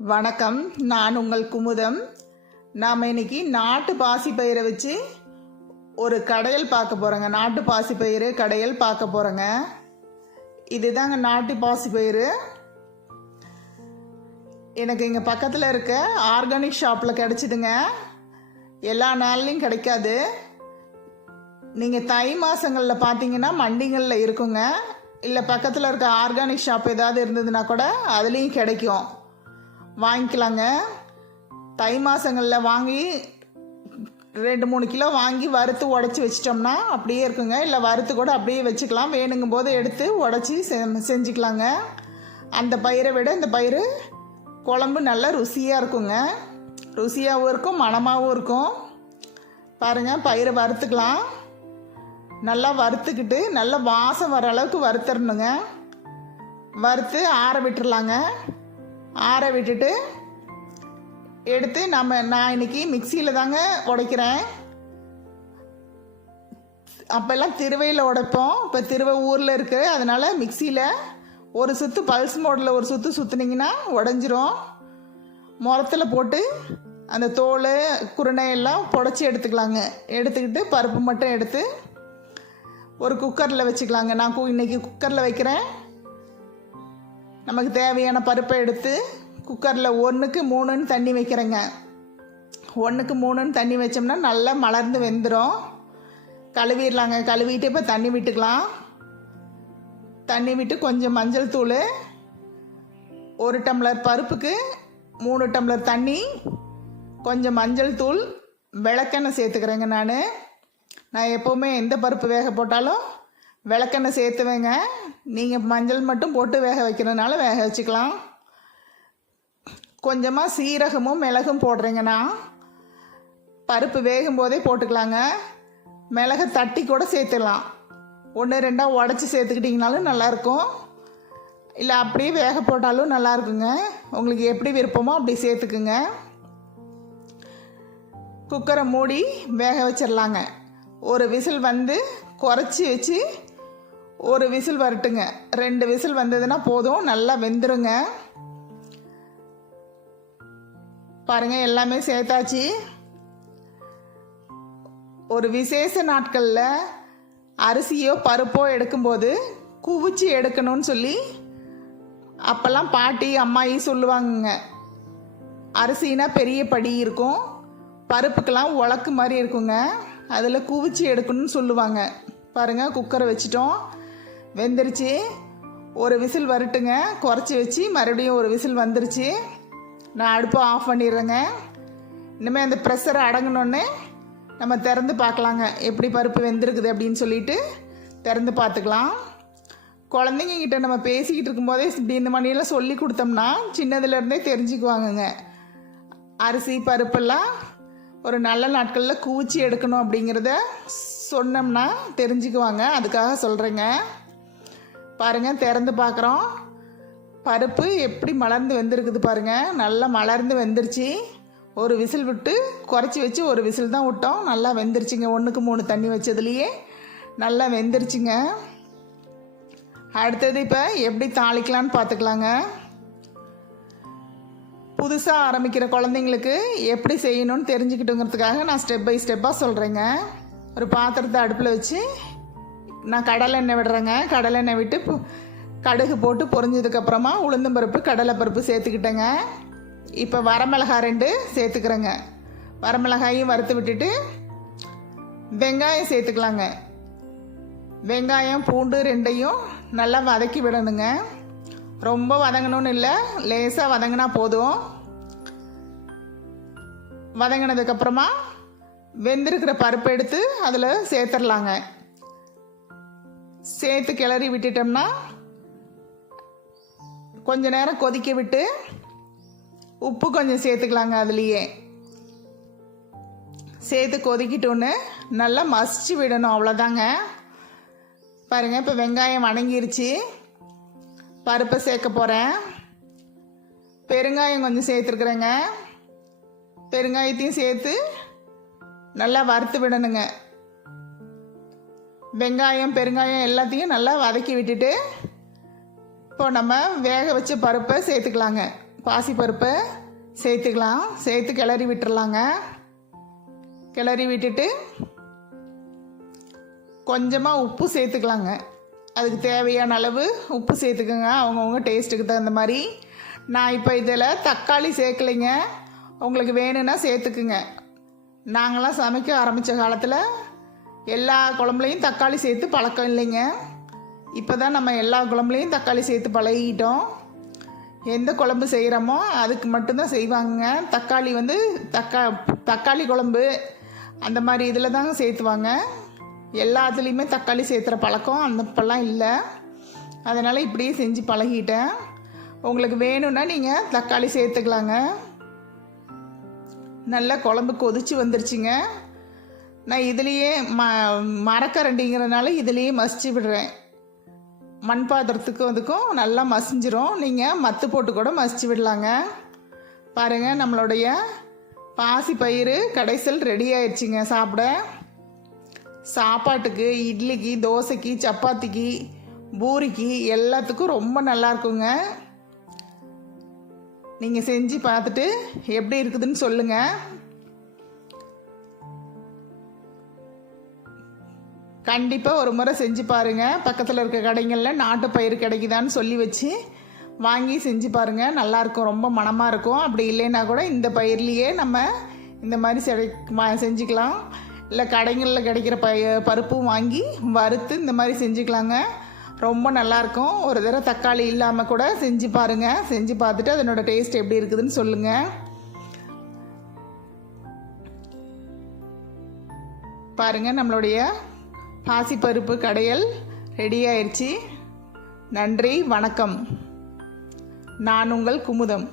வணக்கம். நான் உங்கள் குமுதம். நாம் இன்னைக்கு நாட்டு பாசிப்பயிரை வச்சு ஒரு கடையல் பார்க்க போகிறோங்க. நாட்டு பாசிப்பயிறு கடையல் பார்க்க போகிறோங்க. இதுதாங்க நாட்டு பாசிப்பயிறு. எனக்கு இங்கே பக்கத்தில் இருக்க ஆர்கானிக் ஷாப்பில் கிடச்சிதுங்க. எல்லா நாள்லையும் கிடைக்காது. நீங்கள் தை மாதங்களில் பார்த்தீங்கன்னா மண்டிகளில் இருக்குங்க. இல்லை பக்கத்தில் இருக்க ஆர்கானிக் ஷாப் ஏதாவது இருந்ததுன்னா கூட அதுலேயும் கிடைக்கும், வாங்கிக்கலாங்க. தை மாதங்களில் வாங்கி 2-3 கிலோ வாங்கி வறுத்து உடச்சி வச்சிட்டோம்னா அப்படியே இருக்குங்க. இல்லை வறுத்து கூட அப்படியே வச்சுக்கலாம். வேணுங்கும் போது எடுத்து உடச்சி செஞ்சுக்கலாங்க. அந்த பயிரை விட இந்த பயிர் குழம்பு நல்லா ருசியாக இருக்குங்க. ருசியாகவும் இருக்கும், மணமாகவும் இருக்கும். பாருங்கள், பயிரை வறுத்துக்கலாம். நல்லா வறுத்துக்கிட்டு நல்லா வாசம் வர அளவுக்கு வறுத்துடணுங்க. வறுத்து ஆற விட்டுறலாங்க. ஆற விட்டுட்டு எடுத்து நான் இன்னைக்கு மிக்சியில் தாங்க உடைக்கிறேன். அப்போல்லாம் திருவையில் உடைப்போம். இப்போ திருவை ஊரில் இருக்கு, அதனால மிக்சியில் ஒரு சுற்று பல்ஸ் மோடில் ஒரு சுற்று சுற்றுனீங்கன்னா உடஞ்சிரும். முரத்தில் போட்டு அந்த தோல் குருணை எல்லாம் புடச்சி எடுத்துக்கலாங்க. எடுத்துக்கிட்டு பருப்பு மட்டும் எடுத்து ஒரு குக்கரில் வச்சுக்கலாங்க. நான் இன்னைக்கு குக்கரில் வைக்கிறேன். நமக்கு தேவையான பருப்பை எடுத்து குக்கரில் 1க்கு 3ன்னு தண்ணி வைக்கிறேங்க. 1க்கு 3ன்னு தண்ணி வச்சோம்னா நல்லா மலர்ந்து வெந்துடும். கழுவிடலாங்க. கழுவிட்டு இப்போ தண்ணி விட்டுக்கலாம். தண்ணி விட்டு கொஞ்சம் மஞ்சள் தூள், 1 டம்ளர் பருப்புக்கு 3 டம்ளர் தண்ணி, கொஞ்சம் மஞ்சள் தூள், விளக்கெண்ணெய் சேர்த்துக்கிறேங்க. நான் எப்போவுமே எந்த பருப்பு வேக போட்டாலும் விளக்கெண்ணெய் சேர்த்துவேங்க. நீங்கள் மஞ்சள் மட்டும் போட்டு வேக வைக்கிறதுனால வேக வச்சுக்கலாம். கொஞ்சமாக சீரகமும் மிளகும் போடுறேங்கண்ணா. பருப்பு வேகும் போதே போட்டுக்கலாங்க. மிளகை தட்டி கூட சேர்த்துக்கலாம். 1-2 உடச்சி சேர்த்துக்கிட்டிங்கனாலும் நல்லாயிருக்கும். இல்லை அப்படியே வேக போட்டாலும் நல்லாயிருக்குங்க. உங்களுக்கு எப்படி விருப்பமோ அப்படி சேர்த்துக்குங்க. குக்கரை மூடி வேக வச்சிடலாங்க. ஒரு விசில் வந்து குறைச்சி வச்சு ஒரு விசில் வரட்டுங்க. 2 விசில் வந்ததுன்னா போதும், நல்லா வெந்துருங்க. பாருங்கள், எல்லாமே சேர்த்தாச்சு. ஒரு விசேஷ நாட்களில் அரிசியோ பருப்போ எடுக்கும்போது குவிச்சு எடுக்கணும்னு சொல்லி அப்போல்லாம் பாட்டி அம்மாயி சொல்லுவாங்கங்க. அரிசினா பெரிய படி இருக்கும், பருப்புக்கெல்லாம் உலக்கு மாதிரி இருக்குங்க. அதில் குவிச்சு எடுக்கணும்னு சொல்லுவாங்க. பாருங்கள், குக்கரை வச்சிட்டோம், வெந்துருச்சு. ஒரு விசில் வரட்டுங்க. குறைச்சி வச்சு மறுபடியும் ஒரு விசில் வந்துருச்சு. நான் அடுப்பை ஆஃப் பண்ணிடுறேங்க. இனிமேல் அந்த ப்ரெஷரை அடங்கினோன்னே நம்ம திறந்து பார்க்கலாங்க, எப்படி பருப்பு வெந்திருக்குது அப்படின்னு சொல்லிட்டு திறந்து பார்த்துக்கலாம். குழந்தைங்கக்கிட்ட நம்ம பேசிக்கிட்டு இருக்கும்போதே இப்படி இந்த மணியெல்லாம் சொல்லி கொடுத்தோம்னா சின்னதுலேருந்தே தெரிஞ்சுக்குவாங்கங்க. அரிசி பருப்பெல்லாம் ஒரு நல்ல நாட்களில் குவிச்சு எடுக்கணும் அப்படிங்கிறத சொன்னோம்னா தெரிஞ்சுக்குவாங்க. அதுக்காக சொல்கிறேங்க. பாருங்கள், திறந்து பார்க்குறோம். பருப்பு எப்படி மலர்ந்து வெந்திருக்குது பாருங்கள். நல்லா மலர்ந்து வெந்துருச்சு. ஒரு விசில் விட்டு குறைச்சி வச்சு ஒரு விசில் தான் விட்டோம். நல்லா வெந்துருச்சுங்க. 1க்கு 3 தண்ணி வச்சதுலேயே நல்லா வெந்துருச்சுங்க. அடுத்தது இப்போ எப்படி தாளிக்கலான்னு பார்த்துக்கலாங்க. புதுசாக ஆரம்பிக்கிற குழந்தைங்களுக்கு எப்படி செய்யணும்னு தெரிஞ்சுக்கிட்டுங்கிறதுக்காக நான் ஸ்டெப் பை ஸ்டெப்பாக சொல்கிறேங்க. ஒரு பாத்திரத்தை அடுப்பில் வச்சு நான் கடலெண்ணெய் விடுறேங்க. கடலெண்ணெய் விட்டு கடுகு போட்டு பொரிஞ்சதுக்கப்புறமா உளுந்தம்பருப்பு கடலைப்பருப்பு சேர்த்துக்கிட்டேங்க. இப்போ வரமிளகாய் 2 சேர்த்துக்கிறேங்க. வரமிளகாயும் வறுத்து விட்டுட்டு வெங்காயம் சேர்த்துக்கலாங்க. வெங்காயம் பூண்டு 2ஐயும் நல்லா வதக்கி விடணுங்க. ரொம்ப வதங்கணும்னு இல்லை, லேசாக வதங்கினா போதும். வதங்கினதுக்கப்புறமா வெந்திருக்கிற பருப்பு எடுத்து அதில் சேர்த்துடலாங்க. சேர்த்து கிளறி விட்டுட்டோம்னா கொஞ்ச நேரம் கொதிக்க விட்டு உப்பு கொஞ்சம் சேர்த்துக்கலாங்க. அதுலேயே சேர்த்து கொதிக்கிட்டோன்னு நல்லா மசிச்சு விடணும், அவ்வளோதாங்க. பாருங்கள், இப்போ வெங்காயம் வணங்கிருச்சு. பருப்பை சேர்க்க போகிறேன். பெருங்காயம் கொஞ்சம் சேர்த்துருக்குறேங்க. பெருங்காயத்தையும் சேர்த்து நல்லா வறுத்து விடணுங்க. வெங்காயம் பெருங்காயம் எல்லாத்தையும் நல்லா வதக்கி விட்டுட்டு இப்போ நம்ம வேக வச்ச பருப்பை சேர்த்துக்கலாங்க. பாசிப்பருப்பை சேர்த்துக்கலாம். சேர்த்து கிளறி விட்டுறலாங்க. கிளறி விட்டுட்டு கொஞ்சமாக உப்பு சேர்த்துக்கலாங்க. அதுக்கு தேவையான அளவு உப்பு சேர்த்துக்கோங்க, அவங்கவுங்க டேஸ்ட்டுக்கு தகுந்த மாதிரி. நான் இப்போ இதில் தக்காளி சேர்க்கலைங்க, உங்களுக்கு வேணும்னா சேர்த்துக்குங்க. நாங்களாம் சமைக்க ஆரம்பித்த காலத்தில் எல்லா குழம்புலையும் தக்காளி சேர்த்து பழக்கம் இல்லைங்க. இப்போ தான் நம்ம எல்லா குழம்புலையும் தக்காளி சேர்த்து பழகிட்டோம். எந்த குழம்பு செய்கிறோமோ அதுக்கு மட்டும்தான் செய்வாங்க. தக்காளி வந்து தக்காளி குழம்பு அந்த மாதிரி இதில் தாங்க சேர்த்துவாங்க. எல்லாத்துலேயுமே தக்காளி சேர்த்துற பழக்கம் அந்த இப்போல்லாம் இல்லை. அதனால் இப்படியே செஞ்சு பழகிட்டேன். உங்களுக்கு வேணும்னா நீங்கள் தக்காளி சேர்த்துக்கலாங்க. நல்லா குழம்பு கொதிச்சு வந்துருச்சுங்க. நான் இதுலேயே மரக்கரண்டிங்கிறதுனால இதுலேயே மசிச்சு விடுறேன். மண் பாத்திரத்துக்கும் அதுக்கும் நல்லா மசிஞ்சிரும். நீங்கள் மத்து போட்டு கூட மசிச்சு விடலாங்க. பாருங்கள், நம்மளுடைய பாசி பயிறு கடைசல் ரெடி ஆயிடுச்சுங்க. சாப்பாட்டுக்கு, இட்லிக்கு, தோசைக்கு, சப்பாத்திக்கு, பூரிக்கு எல்லாத்துக்கும் ரொம்ப நல்லா இருக்குங்க. நீங்கள் செஞ்சு பார்த்துட்டு எப்படி இருக்குதுன்னு சொல்லுங்கள். கண்டிப்பாக ஒரு முறை செஞ்சு பாருங்கள். பக்கத்தில் இருக்க கடைகளில் நாட்டு பயிர் கிடைக்குதான்னு சொல்லி வச்சு வாங்கி செஞ்சு பாருங்கள். நல்லாயிருக்கும், ரொம்ப மணமாக இருக்கும். அப்படி இல்லைன்னா கூட இந்த பயிர்லேயே நம்ம இந்த மாதிரி செஞ்சுக்கலாம். இல்லை கடைகளில் கிடைக்கிற பருப்பும் வாங்கி வறுத்து இந்த மாதிரி செஞ்சுக்கலாங்க. ரொம்ப நல்லாயிருக்கும். ஒரு தடவை தக்காளி இல்லாமல் கூட செஞ்சு பாருங்கள். செஞ்சு பார்த்துட்டு அதனோட டேஸ்ட் எப்படி இருக்குதுன்னு சொல்லுங்கள். பாருங்கள், நம்மளுடைய பாசிப்பருப்பு கடையல் ரெடி ஆயிடுச்சு. நன்றி, வணக்கம். நான் உங்கள் குமுதம்.